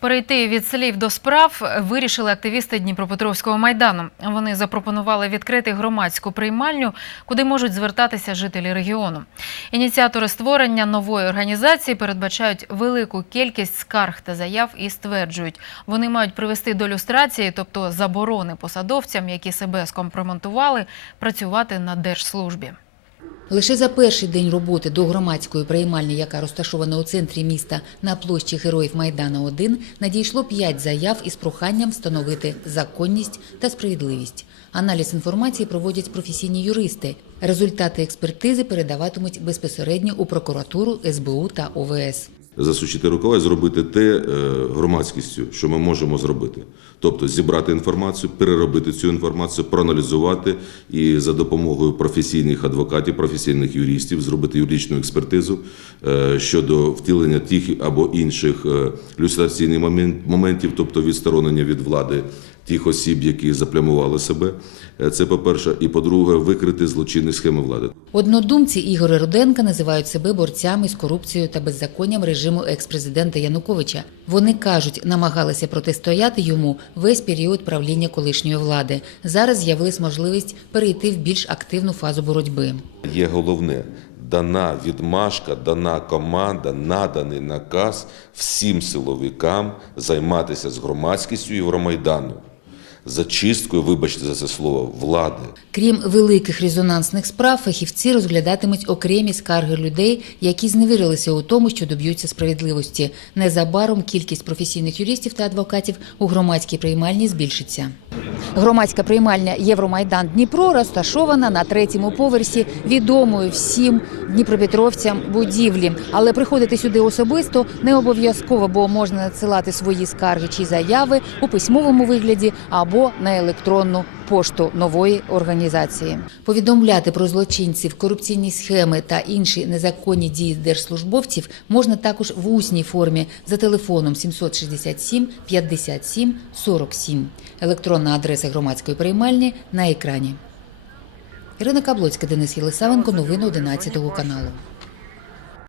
Перейти від слів до справ вирішили активісти Дніпропетровського майдану. Вони запропонували відкрити громадську приймальню, куди можуть звертатися жителі регіону. Ініціатори створення нової організації передбачають велику кількість скарг та заяв і стверджують, вони мають привести до люстрації, тобто заборони посадовцям, які себе скомпроментували, працювати на держслужбі. Лише за перший день роботи до громадської приймальні, яка розташована у центрі міста на площі Героїв Майдану 1, надійшло п'ять заяв із проханням встановити законність та справедливість. Аналіз інформації проводять професійні юристи. Результати експертизи передаватимуть безпосередньо у прокуратуру, СБУ та ОВС. Засучити рукава і зробити те е, громадськістю, що ми можемо зробити. Тобто зібрати інформацію, переробити цю інформацію, проаналізувати і за допомогою професійних адвокатів, професійних юристів зробити юридичну експертизу е, щодо втілення тих або інших е, люстраційних моментів, тобто відсторонення від влади тих осіб, які заплямували себе. Е, Це по-перше, і по-друге, викрити злочинні схеми влади. Однодумці Ігоря Руденка називають себе борцями з корупцією та беззаконням режиму експрезидента Януковича. Вони кажуть, намагалися протистояти йому весь період правління колишньої влади. Зараз з'явилась можливість перейти в більш активну фазу боротьби. Є головне дана відмашка, дана команда, наданий наказ всім силовикам займатися з громадськістю Євромайдану, зачисткою, вибачте за це слово, влади. Крім великих резонансних справ, фахівці розглядатимуть окремі скарги людей, які зневірилися у тому, що доб'ються справедливості. Незабаром кількість професійних юристів та адвокатів у громадській приймальні збільшиться. Громадська приймальня Євромайдан Дніпро розташована на третьому поверсі відомої всім дніпропетровцям будівлі. Але приходити сюди особисто не обов'язково, бо можна надсилати свої скарги чи заяви у письмовому вигляді або на електронну пошту нової організації. Повідомляти про злочинців, корупційні схеми та інші незаконні дії держслужбовців можна також в усній формі за телефоном 767 57 47. Електронна адреса громадської приймальні на екрані. Ірина Каблоцька, Денис Єлисавенко. Новини 11 каналу.